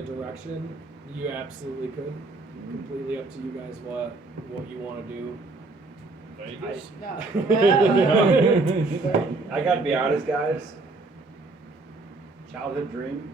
another direction, you absolutely could. Completely up to you guys what you want to do. Vegas? No. I gotta be honest, guys. Childhood dream.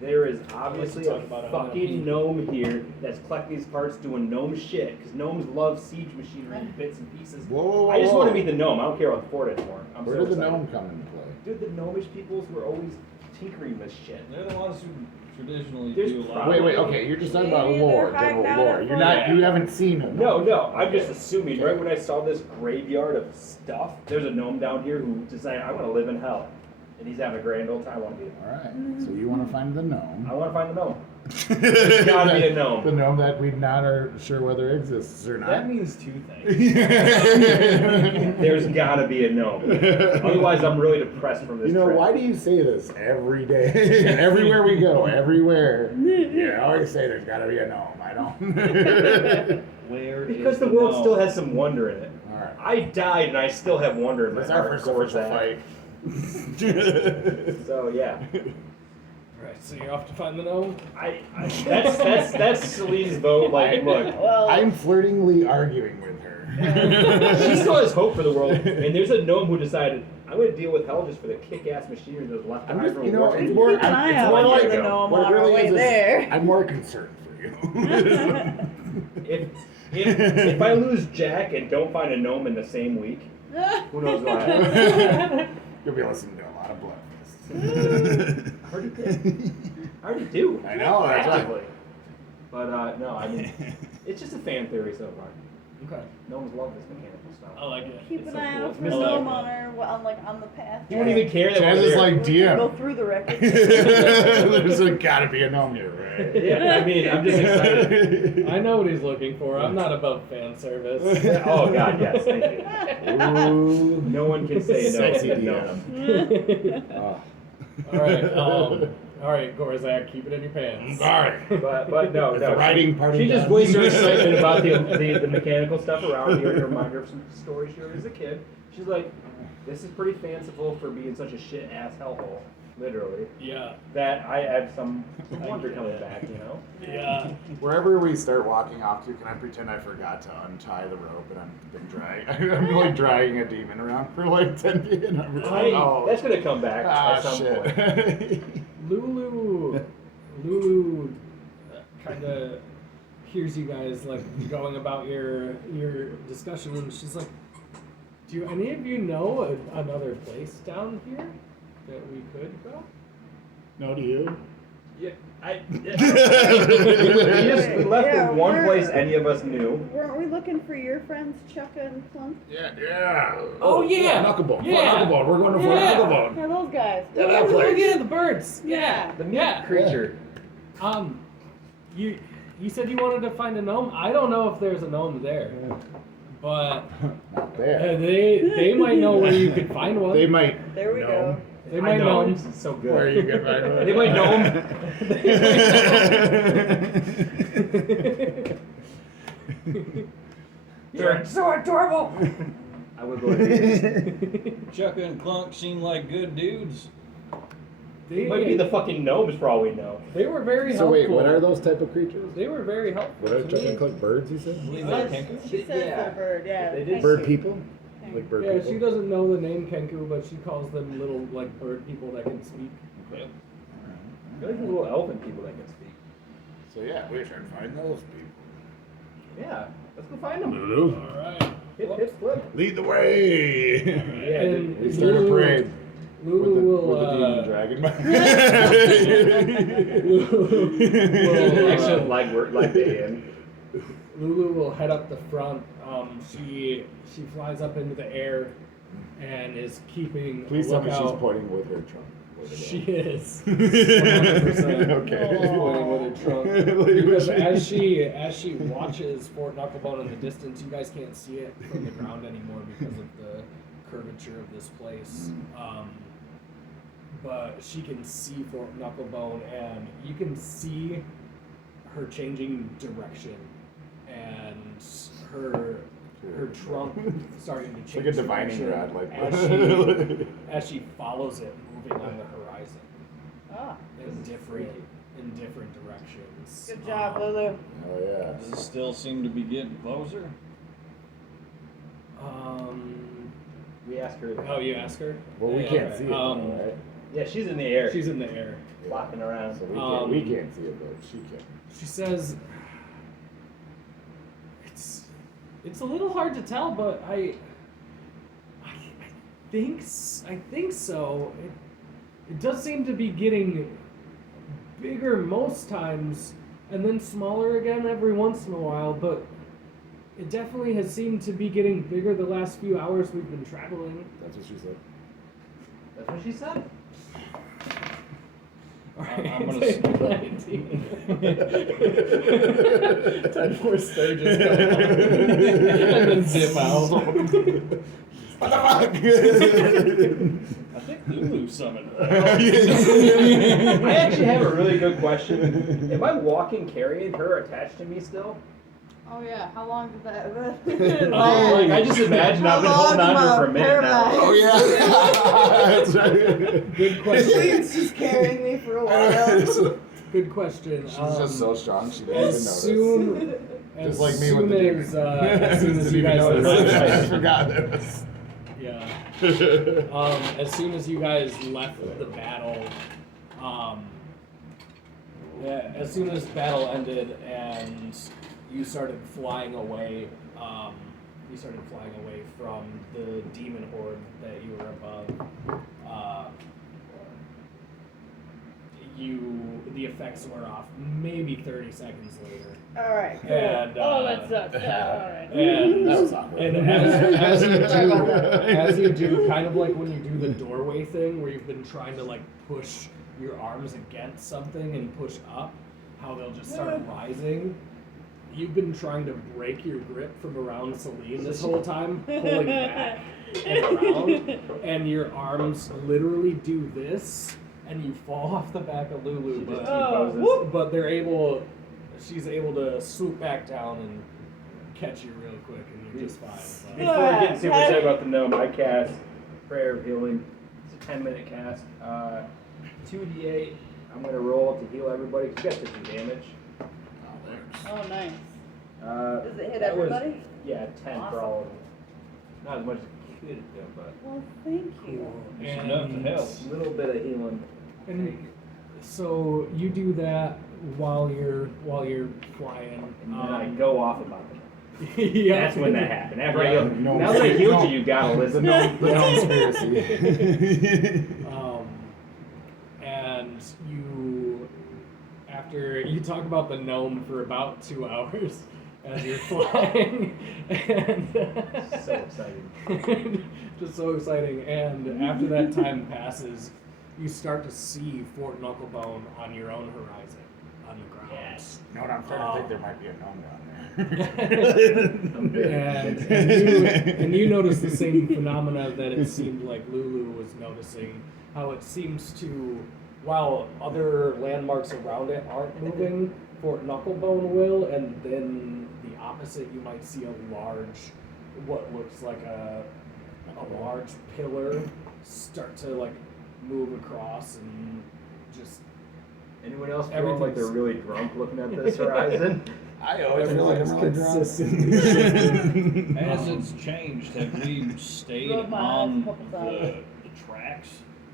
There is obviously a talk about fucking gnome here that's collecting these parts doing gnome shit. Because gnomes love siege machinery in bits and pieces. Whoa, I just want to be the gnome. I don't care about the fort anymore. I'm Where so did the excited. gnome come into play? Dude, the gnomish peoples were always tinkering with shit. They're the ones who traditionally There's do a lot. probably- Wait, okay, you're just talking about Maybe lore, they're hiding general out lore. in You're front not, of- you haven't seen it. No, I'm just assuming. Right when I saw this graveyard of stuff, there's a gnome down here who decided, I want to live in hell. And he's having a grand old time. I want to be Alright, so you want to find the gnome. I want to find the gnome. There's gotta be a gnome. The gnome that we not are sure whether exists or That not. means two things. There's gotta be a gnome. Otherwise, I'm really depressed from this You know, trip. why do you say this every day? Everywhere we go, everywhere. You always say there's gotta be a gnome. I don't. Where Because is the world gnome? still has some wonder in it. Alright. I died and I still have wonder in my That's our heart. first official fight. So yeah, Alright, so you're off to find the gnome? that's Celine's vote. Like, look, Well, I'm flirtingly arguing with her. she still has hope for the world. And there's a gnome who decided, I'm going to deal with hell just for the kick-ass machinery that's left I'm behind just, from you know, war. it's more, Keep an eye it's out more for like the gnome what it on our really way is there. I'm more concerned for you. If I lose Jack and don't find a gnome in the same week, who knows what happens? You'll be listening to a lot of Blood Fist. I already do. I know, that's right. Actively. But no, I mean, it's just a fan theory so far. Okay. Gnomes love this mechanical stuff. I like it. Keep It's an so eye cool. out for It's the like gnome that. on on the path. You wouldn't even care that Chaz we're is there. like, Go DM. through the wreckage. There's gotta be a gnome here, right? Yeah, I mean, I'm just excited. I know what he's looking for. I'm not about fan service. Oh God, yes, thank you. Ooh. No one can say no Sexy to DM. gnome. Oh. Alright, Gorzak, keep it in your pants. Alright. But no, Is no. the riding party She just done? voiced her excitement about the mechanical stuff around here and a reminder of some stories she heard as a kid. She's like, this is pretty fanciful for being such a shit ass hellhole, literally. Yeah. That I have some wonder get coming it. back, you know. Yeah. Wherever we start walking off to, can I pretend I forgot to untie the rope and I've been dragging? I'm like dragging a demon around for like 10 feet. And I'm just like, oh, That's gonna come back at some shit. point. Lulu kind of hears you guys like going about your discussion, and she's like, "Do any of you know another place down here that we could go?" No, do you? Yeah, we left Yeah, the one we're- place any of us knew. Weren't we looking for your friends, Chucka and Plunk? Yeah. Oh, yeah. Knucklebone. Yeah. Knucklebone. We're going to Fort Yeah. Knucklebone. Yeah, those guys. Yeah, that Oh, place. yeah, the birds. Yeah. The Yeah. creature. You said you wanted to find a gnome. I don't know if there's a gnome there, but Not there. they might know where you could find one. They might. There we go. They I might know. know. It's so Where good. you can find one. They might know him. They're so adorable. I would go with Chucka and Clunk seem like good dudes. They might be the fucking gnomes for all we know. They were very So helpful. wait, what are those type of creatures? They were very helpful. What are to Chuck me. and Cluck birds? You said. Believe That's- that Kenku? She says Yeah. a bird, yeah. They did Bird people. Like bird Yeah, people. she doesn't know the name Kenku, but she calls them little like bird people that can speak. Yep. They're like the little elfin people that can speak. So yeah, we're trying to find those people. Yeah, let's go find them. Lulu, All right. Hit, flip. lead the way. Yeah, And We start a parade Lulu will. with the demon dragon. Action like they in. Lulu will head up the front. She flies up into the air and is keeping Please a tell me she's lookout. pointing with her trunk. She is. 100%. Okay. She's pointing with her trunk. Because as she watches Fort Knucklebone in the distance, you guys can't see it from the ground anymore because of the curvature of this place. But she can see Fort Knucklebone, and you can see her changing direction, and her trunk starting to change. It's like a divining direction rod, like as she follows it moving on the horizon Ah. in different in different directions. Good job, Lulu. Oh yeah. Does it still seem to be getting closer? We asked her. Oh, you ask her? Well, we Yeah, can't okay. see it, though, right? Yeah, she's in the air. She's in the air. flopping around. So Um, we can't see it, but she can. She says, "It's a little hard to tell, but I think so. It does seem to be getting bigger most times, and then smaller again every once in a while. But it definitely has seemed to be getting bigger the last few hours we've been traveling." That's what she said. That's what she said. I'm gonna Take skip 19. 10 more stages go on. And then zip out. What the fuck? I think Lulu summoned her. I actually have a really good question. Am I walking, carrying her attached to me still? Oh yeah, how long did that Oh, Like, I just imagine I've been holding on to her for a minute now. Oh yeah. That's right. Good question. She's just carrying me for a while. Good question. She's just so strong she didn't even As notice. soon as Just like me soon with the demon. as as soon as Didn't you even guys notice. I left, forgot this. yeah. As soon as you guys left the battle, yeah, as soon as battle ended and you started flying away, from the demon horde that you were above. The effects were off maybe 30 seconds later. Alright, cool. And, oh, that sucks. Yeah, alright. And That was awkward. And as you do, kind of like when you do the doorway thing, where you've been trying to like push your arms against something and push up, how they'll just start rising. You've been trying to break your grip from around Celine this whole time, pulling back and around, and your arms literally do this, and you fall off the back of Lulu, but she's able to swoop back down and catch you real quick, and you're just fine. Before I get super excited about the gnome, I cast Prayer of Healing. It's a 10-minute cast. 2d8. I'm going to roll to heal everybody. You got 50 damage. Oh, nice. Does it hit that was- everybody? Yeah, 10 for Awesome. all of them. Not as much as you could have done, but Well, thank you. It's enough to help. a little bit of healing. And so you do that while you're flying. And then I go off about it. Yeah. That's when that happened. After I Yeah, healed, no, now that I healed no. you, you gotta The listen. gnome conspiracy. And after you talk about the gnome for about 2 hours as you're flying, and So exciting. just so exciting. And after that time passes, you start to see Fort Knucklebone on your own horizon, on the ground. Yes. You know what? I'm starting to think there might be a gnome down And you notice the same phenomena that it seemed like Lulu was noticing, how it seems to, while other landmarks around it aren't moving, Fort Knucklebone will, and then the opposite, you might see a large, what looks like a large pillar start to like move across and just Anyone else feeling like they're Everything's- really drunk looking at this horizon? I always feel like I'm really drunk. consistently shifting. As it's changed, have we stayed Rode my eyes a on couple the times. tracks,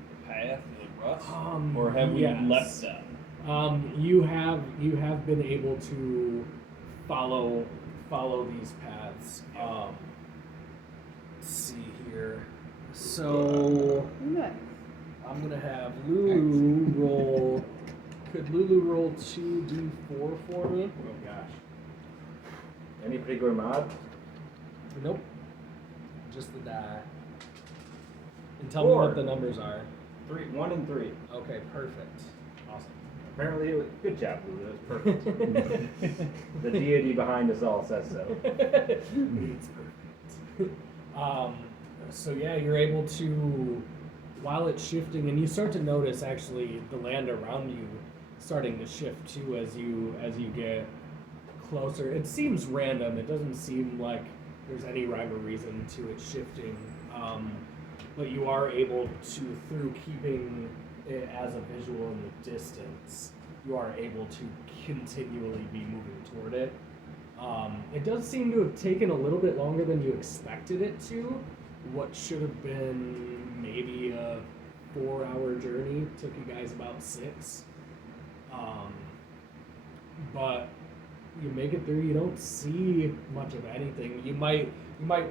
the path, the ruts, Um, or have we yes. left them? You have been able to follow these paths. Let's see here. So Nice. I'm gonna have Lulu roll. Could Lulu roll 2d4 for me? Oh gosh. Any particular mod? Nope. Just the die. And tell me 4. what the numbers are. 3, 1 and 3. Okay, perfect. Awesome. Apparently, good job, Lulu. That was perfect. The deity behind us all says so. It's perfect. So yeah, you're able to, while it's shifting, and you start to notice actually the land around you starting to shift too as you get closer. It seems random. It doesn't seem like there's any rhyme or reason to it shifting. But you are able to, through keeping it as a visual in the distance, you are able to continually be moving toward it. It does seem to have taken a little bit longer than you expected it to. What should have been maybe a 4-hour journey took you guys about 6. But you make it through. You don't see much of anything. You might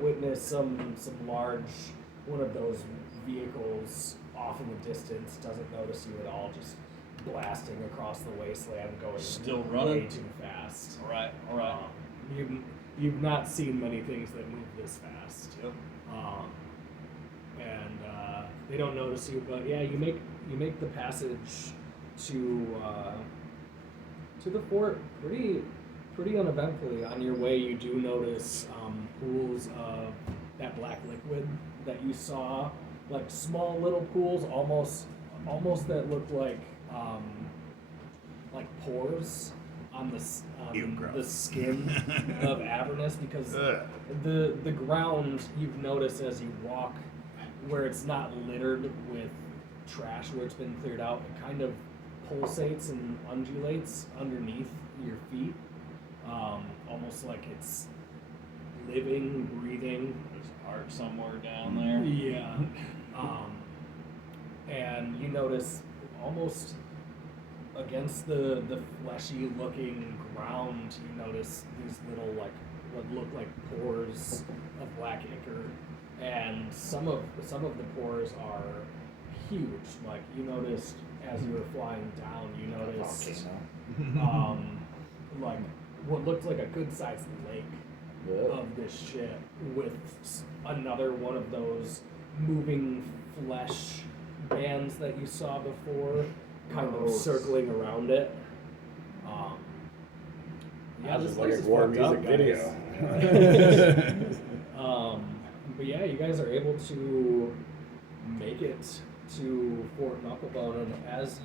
witness some large one of those vehicles off in the distance. Doesn't notice you at all. Just blasting across the wasteland, going Still way running? too fast. All right. You've not seen many things that move this fast. Yep. And they don't notice you, but yeah, you make the passage to the fort pretty uneventfully. On your way, you do notice pools of that black liquid that you saw, like small little pools, almost that look like pores on the skin of Avernus, because the ground, you've noticed as you walk, where it's not littered with trash, where it's been cleared out, it kind of pulsates and undulates underneath your feet, almost like it's living, breathing. There's art somewhere down there. Yeah. And you notice almost against the fleshy looking ground, you notice these little, like, what look like pores of black ichor, and some of the pores are huge. Like, you noticed as you were flying down, you noticed like what looked like a good sized lake of this shit with another one of those moving flesh bands that you saw before, kind of circling around it. Yeah, this Just like place a is war fucked up, music guys. video. But yeah, you guys are able to make it to Fort Knucklebone, and as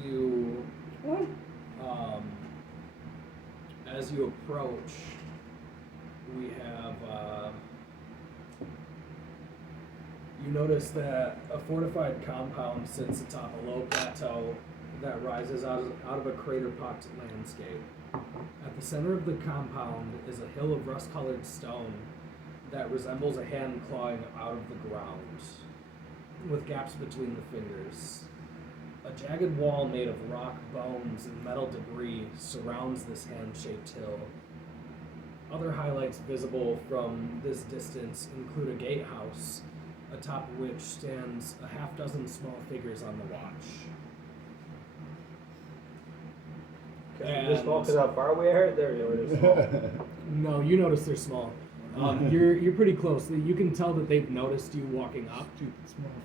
you approach, we have you notice that a fortified compound sits atop a low plateau that rises out of a crater-pocked landscape. At the center of the compound is a hill of rust-colored stone that resembles a hand clawing out of the ground, with gaps between the fingers. A jagged wall made of rock, bones, and metal debris surrounds this hand-shaped hill. Other highlights visible from this distance include a gatehouse, atop which stands a half-dozen small figures on the watch. They're small because how far away are they're small. No, you notice they're small. You're pretty close. You can tell that they've noticed you walking up.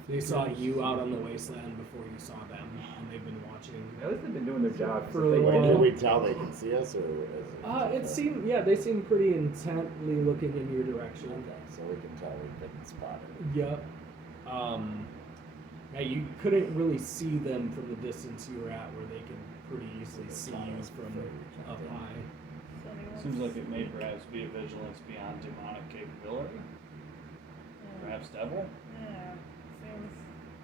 They saw you out on the wasteland before you saw them, and they've been watching. At least they've been doing their job. For a little Can while. we tell they can see us, or They seem pretty intently looking in your direction. Okay, so we can tell we've been spotted. Yep. Yeah, you couldn't really see them from the distance you were at, where they could pretty easily see you from up high. Seems like it may perhaps be a vigilance beyond demonic capability. Perhaps devil? Yeah, seems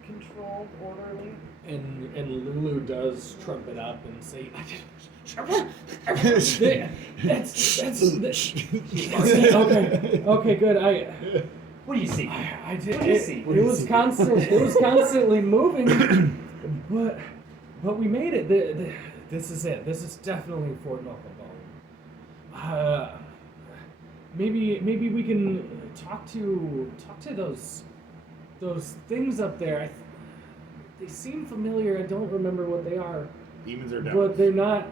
controlled, orderly. And Lulu does trumpet up and say, okay, good. What do you see? I did. What do you see? It was constant. It was constantly moving, but we made it. This is it. This is definitely Fort Knucklebone. Maybe we can talk to those things up there. They seem familiar. I don't remember what they are. Demons are devils. But they're not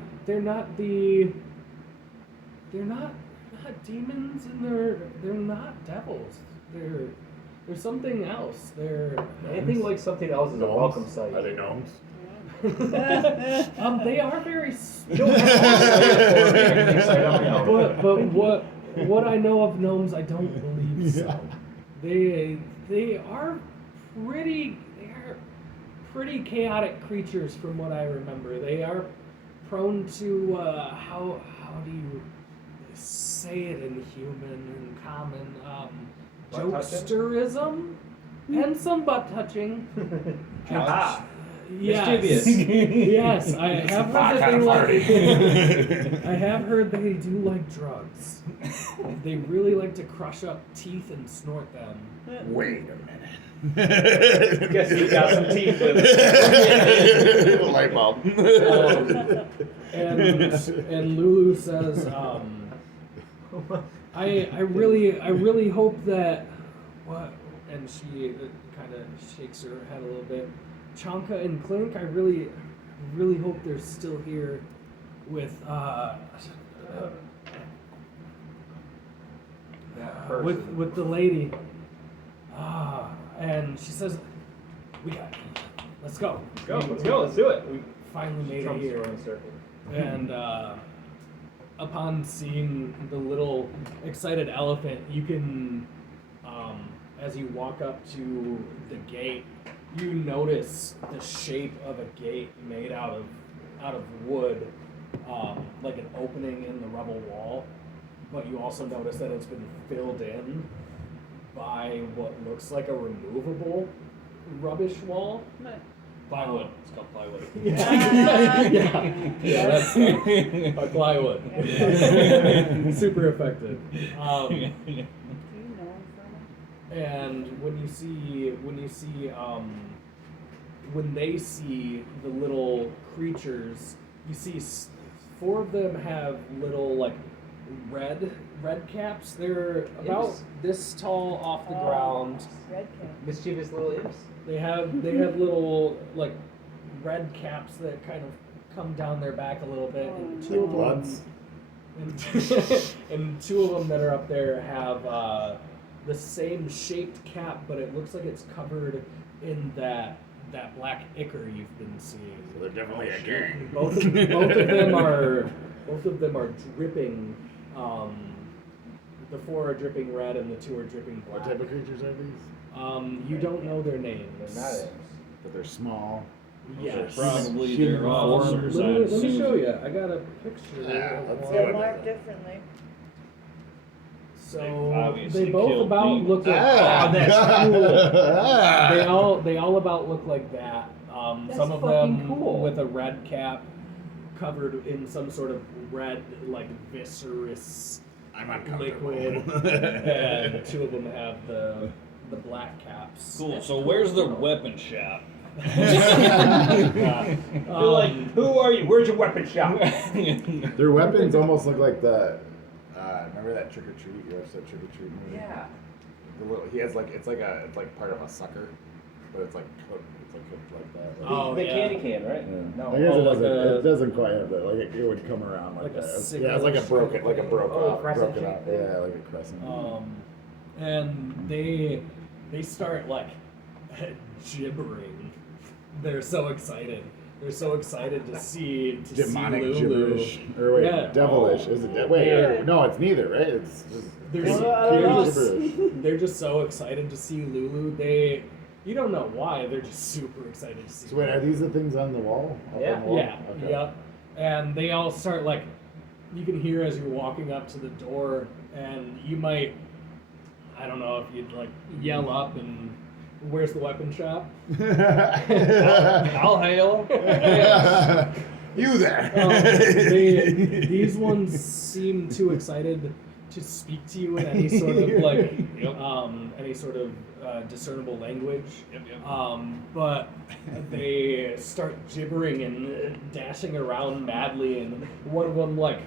demons, and they're not devils. They're something else. They're Anything like something else is a welcome sight. Are they gnomes? they are very but what I know of gnomes, I don't believe so. They are pretty chaotic creatures from what I remember. They are prone to how do you say it in human and common, jokesterism and some butt touching. Yes. Mischievous. Yes, I have heard My that kind they of like. party. I have heard they do like drugs. They really like to crush up teeth and snort them. Wait a minute. Guess you got some teeth with Light bulb. And Lulu says, I really hope that what, and she kind of shakes her head a little bit. Chanka and Clink, I really hope they're still here with with the lady. And she says, let's go. Let's go. Let's do it. We finally made it Trumps here. around circle. And upon seeing the little excited elephant, you can, as you walk up to the gate, you notice the shape of a gate made out of wood, like an opening in the rubble wall. But you also notice that it's been filled in by what looks like a removable rubbish wall. Plywood. It's called plywood. Yeah, that's a plywood. Super effective. Do you know him from? And when they see the little creatures, you see 4 of them have little like red caps. They're about Imps. this tall off the ground. Red cap. Mischievous little imps. They have little like red caps that kind of come down their back a little bit. And two of Bloods. them, and 2 of them that are up there have the same shaped cap, but it looks like it's covered in that black ichor you've been seeing. So they're definitely a gang. Both of them are dripping. The 4 are dripping red, and the 2 are dripping black. What type of creatures are these? You don't know their names. They're not imps. But they're small. Yes. Probably Human their officers, Let I me assume. show you. I got a picture. Yeah, of let's one. see They're what- marked differently. So They've obviously they both killed about demons. look like Ah, that's cool. they all about look like that. That's Some of fucking them cool. with a red cap, covered in some sort of red like viscerous I'm uncomfortable. liquid, and 2 of them have the black caps. Cool. So where's the weapon shop? They're like, who are you? Where's your weapon shop? Their weapons almost look like the. Remember that Trick or Treat? You watched that Trick or Treat movie? Yeah. The little, he has like it's like part of a sucker, but it's like cooked like that. Oh, the yeah. candy can, right? Yeah. No. I guess oh, it like doesn't. a- It doesn't quite have that. Like it would come around like, Like a that. Yeah, it's like a cigarette broke Oh, off, crescent broken up. shape. Yeah, like a crescent. And they start like gibbering. They're so excited. They're so excited to see Demonic Lulu. gibberish, or wait, Yeah. devilish. Is it? Wait, Yeah. no, it's neither, right? It's just They're, creepy just, gibberish. they're just so excited to see Lulu. You don't know why. They're just super excited to see. So wait, are these the things on the wall? Up Yeah. on the wall? Yeah. Okay. Yep. And they all start like, you can hear as you're walking up to the door, and you might, I don't know if you'd like yell up and, where's the weapon shop? I'll hail. You there? These ones seem too excited to speak to you in any sort of like, Yep. any sort of discernible language. Yep, yep. But they start gibbering and dashing around madly, and one of them like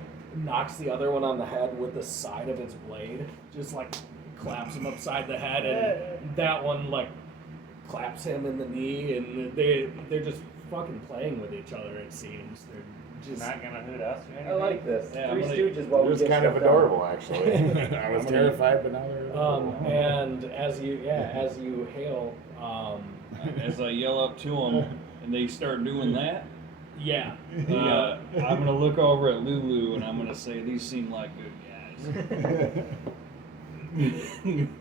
knocks the other one on the head with the side of its blade, just like claps him upside the head, and that one like claps him in the knee, and they're just fucking playing with each other. It seems they're just Not gonna hit us or anything. I like this. Yeah, Three I'm gonna- Stooges while It we was get kind of stuff done. adorable, actually. I was terrified, but now they're adorable. and as you hail, As I yell up to them, and they start doing that, yeah, I'm gonna look over at Lulu and I'm gonna say, "These seem like good guys."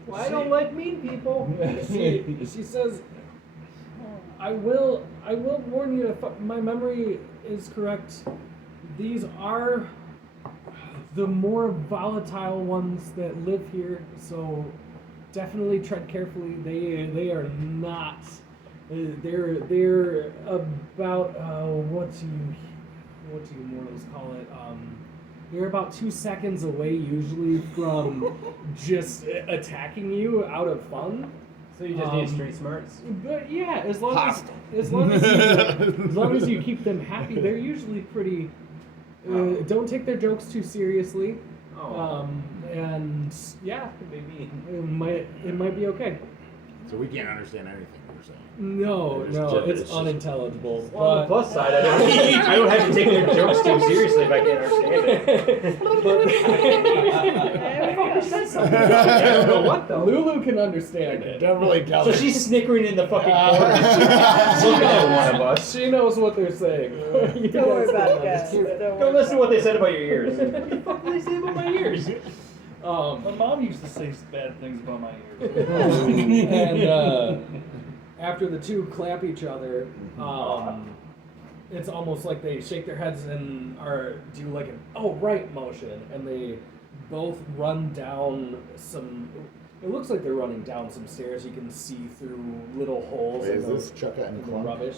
Well, I don't like mean people. she says, I will warn you, if my memory is correct, these are the more volatile ones that live here, so definitely tread carefully. They are not They're about what do you mortals call it? They're about 2 seconds away usually from just attacking you out of fun. So you just need street smarts. But yeah, as long Hostile. as you keep them happy, they're usually pretty. Don't take their jokes too seriously. And yeah, Maybe. it might be okay. So we can't understand anything you're saying. No, It's no, just- it's it's just- unintelligible. Well, on the but plus side, I don't have to take their jokes too seriously if I can't understand it. I don't know what though. Lulu can understand it. Definitely tell So me. she's snickering in the fucking corner. Looking at one of us. She knows what they're saying. You Don't worry guys about don't it, guys. understand. Don't listen to what they said about your ears. What the fuck did they say about my ears? My mom used to say bad things about my ears. And after the two clap each other, it's almost like they shake their heads and do like an "oh right" motion, and they both run down some. It looks like they're running down some stairs. You can see through little holes Wait, in is this Chukka and the Clunk? rubbish.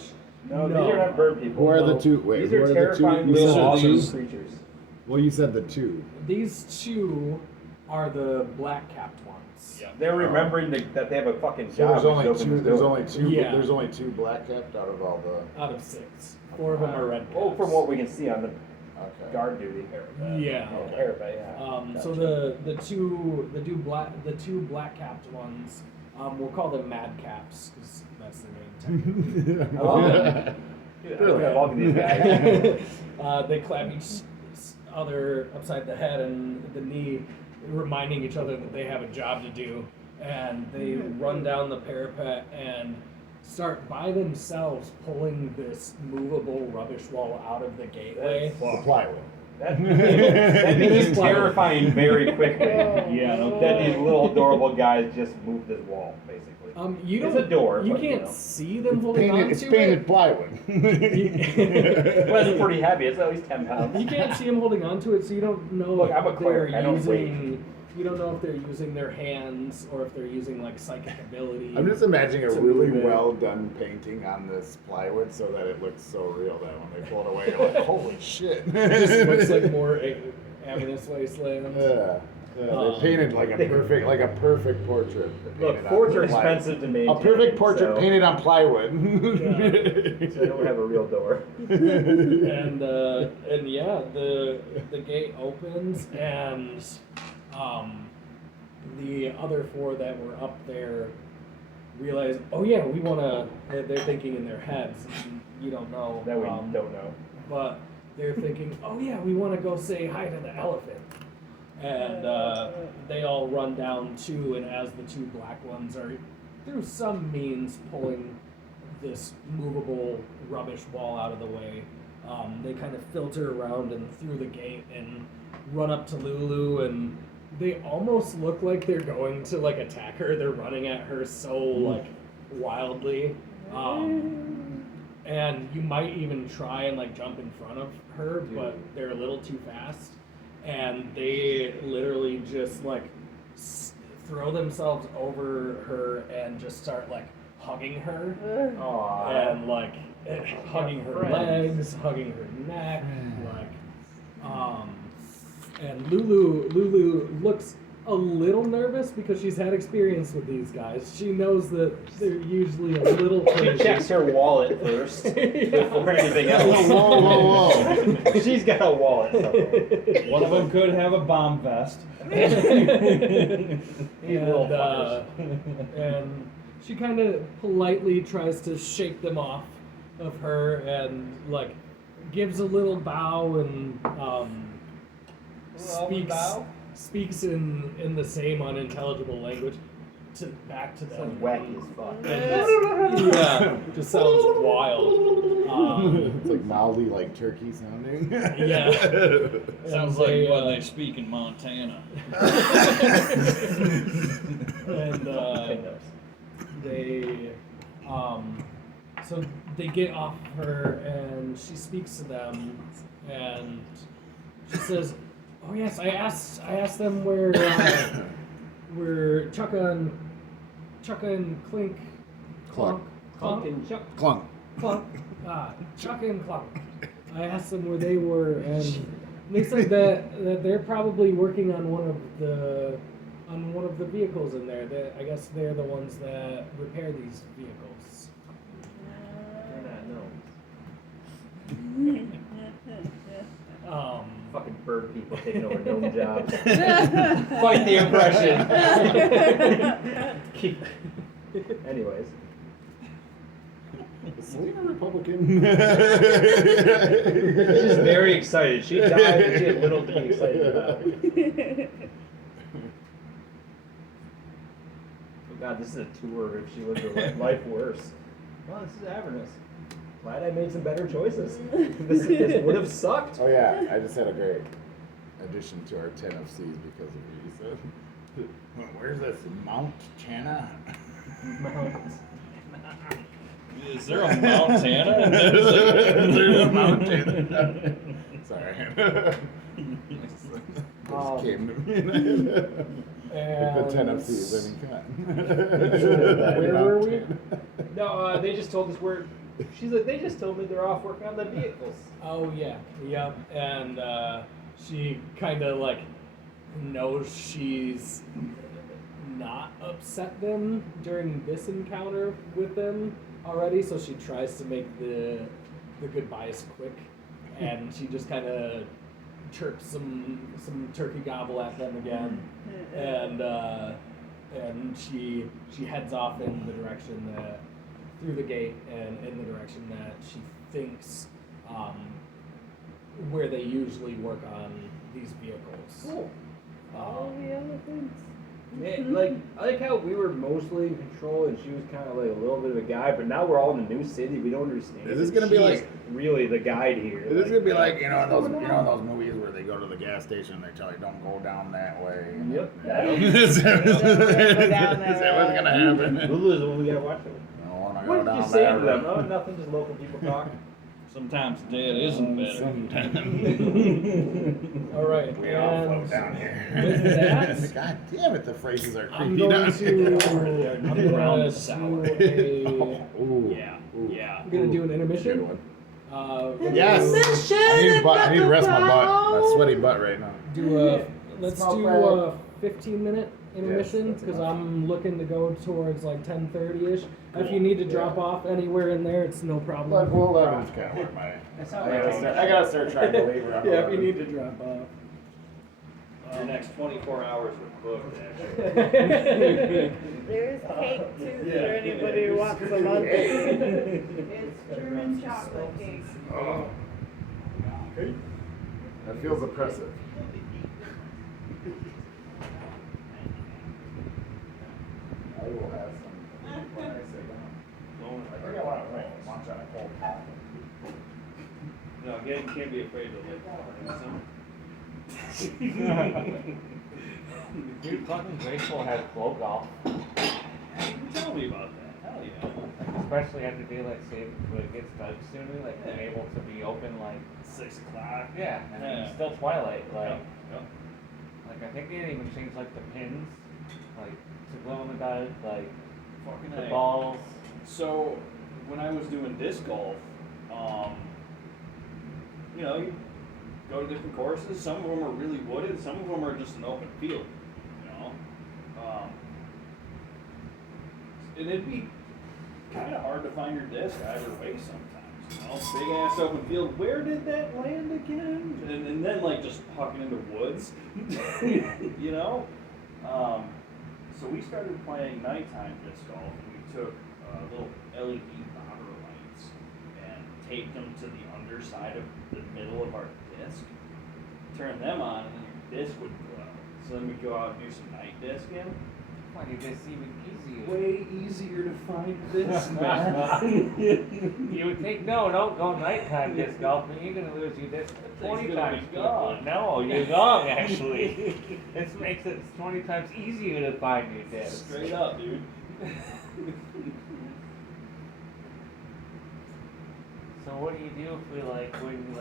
No, these are not bird people. Who are the No. two? Wait, These who are are the terrifying two? little said awesome two? creatures. Well, you said the two. These two are the black-capped ones. Yeah. They're remembering that they have a fucking So job. there's only which is two. open There's the door. only two. Yeah. There's only two black capped out of all the. Out of 6. 4 of them are red. Oh, from what we can see on the Okay. guard duty. Yeah. Oh, parapet, yeah. So the two black capped ones, we'll call them madcaps because that's their name. I love it. Dude, I love these guys. They clap each other upside the head and the knee, reminding each other that they have a job to do, and they run down the parapet and start by themselves pulling this movable rubbish wall out of the gateway. The plywood. That became terrifying very quickly. Yeah, no That these little adorable guys just moved this wall, basically. You It's don't. a door, You but, you can't know. see them holding on It's to painted it. plywood. Well, it's pretty heavy. It's at least 10 pounds. You can't see them holding on to it, so you don't know Look, I'm a if cleric. they're I don't using. You don't know if they're using their hands or if they're using like psychic ability. I'm just imagining a to really move it. well done painting on this plywood so that it looks so real that when they pull it away, you're like, holy shit. It just looks like more Avenus Wasteland. Yeah. Yeah, they painted like a perfect portrait. They Look, painted forts on are plywood. expensive to maintain. A perfect portrait so, painted on plywood. So I don't have a real door. And yeah, the gate opens and the other 4 that were up there realize, oh yeah, we wanna. They're thinking in their heads. And you don't know. That we don't know. But they're thinking, oh yeah, we want to go say hi to the elephant. And they all run down too, and as the 2 black ones are, through some means, pulling this movable rubbish wall out of the way, they kind of filter around and through the gate and run up to Lulu, and they almost look like they're going to like attack her. They're running at her so like wildly. And you might even try and like jump in front of her, but they're a little too fast. And they literally just like throw themselves over her and just start like hugging her Aww. and like hugging her legs, hugging her neck, like and Lulu looks a little nervous because she's had experience with these guys. She knows that they're usually a little She crazy. checks her wallet first before anything else. Whoa, whoa, whoa. She's got a wallet somewhere. One of them could have a bomb vest. These little fuckers. And she kind of politely tries to shake them off of her and like gives a little bow and speaks in the same unintelligible language back to them. Sounds wacky as fuck. Yeah, just sounds wild. It's like mildly like turkey sounding. Yeah. Sounds And like what they speak in Montana. and they so they get off her and she speaks to them and she says, oh yes, I asked them where Chukka and Clunk Clunk and Chuck. Clunk. Clunk, Chuck and Clunk. I asked them where they were, and they said that they're probably working on one of the vehicles in there. That I guess they're the ones that repair these vehicles. Fucking bird people taking over gnome jobs. Fight the oppression. Anyways. Is Selena Republican? She's just very excited. She died and she had little to be excited about. Oh god, this is a tour if she lived her life worse. Well, this is Avernus. Glad I made some better choices. This would have sucked. Oh yeah, I just had a great addition to our 10 of C's because of you. So, where's this Mount Chana? Is there a Montana? There's a Montana. Sorry. Just came to me. The 10 of C's, I mean, come on. Where were we? No, they just told us where. She's like, they just told me they're off working on the vehicles. Oh yeah, yep. And she kind of like knows she's not upset them during this encounter with them already, so she tries to make the goodbyes quick, and she just kind of chirps some turkey gobble at them again, and she heads off in the direction that through the gate and in the direction that she thinks where they usually work on these vehicles. Cool. All the other things. Yeah, like I like how we were mostly in control and she was kind of like a little bit of a guide, but now we're all in a new city. We don't understand. Is this gonna be She like- is really the guide here? Is this gonna be like those movies where they go to the gas station and they tell you don't go down that way? Yep. Is that Don't go down that is that what's road. gonna happen? Lulu is the one we gotta watch. I don't wanna go What did down you say that to them? road. Oh, nothing. Just local people talk. Sometimes dead isn't better. All right, We all float and down here. with that, God damn it, the phrases are I'm creepy going down to here. Brown do sour. a Ooh. Yeah, yeah. I'm gonna do an Good intermission. one. Yes. I need to rest my butt. My sweaty butt right now. Let's Smoke do break. a 15-minute intermission that's because enough. I'm looking to go towards like 10:30ish. If you need to drop off anywhere in there, it's no problem. Like, well, 11's kind of where my. That's I not gotta start trying to leave around. Yeah, if you need to drop off. Your next 24 hours are booked, actually. There's cake too for anybody who wants a lunch. It's German chocolate cake. Oh. That feels oppressive. I will have some when I sit down. I think I want to lunch on a cold coffee. No, again, you can't be afraid to live. Dude, fucking Graceful has glow golf. Tell me about that. Hell yeah. Like, especially after daylight savings when it gets dark sooner, like being able to be open like 6 o'clock. yeah, and then Yeah. it's still twilight. Like Yep. like I think they didn't even change like the pins, like to glow in the dark, like Fucking the A. balls. So, when I was doing disc golf, you know, you go to different courses. Some of them are really wooded. Some of them are just an open field. You know, and it'd be kind of hard to find your disc either way sometimes. You know, big ass open field. Where did that land again? And then like just hucking into woods. You know. So we started playing nighttime disc golf, and we took little LED bobber lights and taped them to the underside of the middle of our disc. Turn them on, and then your disc would glow. So then we'd go out and do some night discing. Come on, you just even easier. Way easier to find this, man. You would think no, don't go nighttime disc golf, and you're gonna lose your disc 20 It's gonna times. be gone. No, you're wrong actually. This makes it 20 times easier to find your disc. Straight up, dude. So what do you do if we like when you like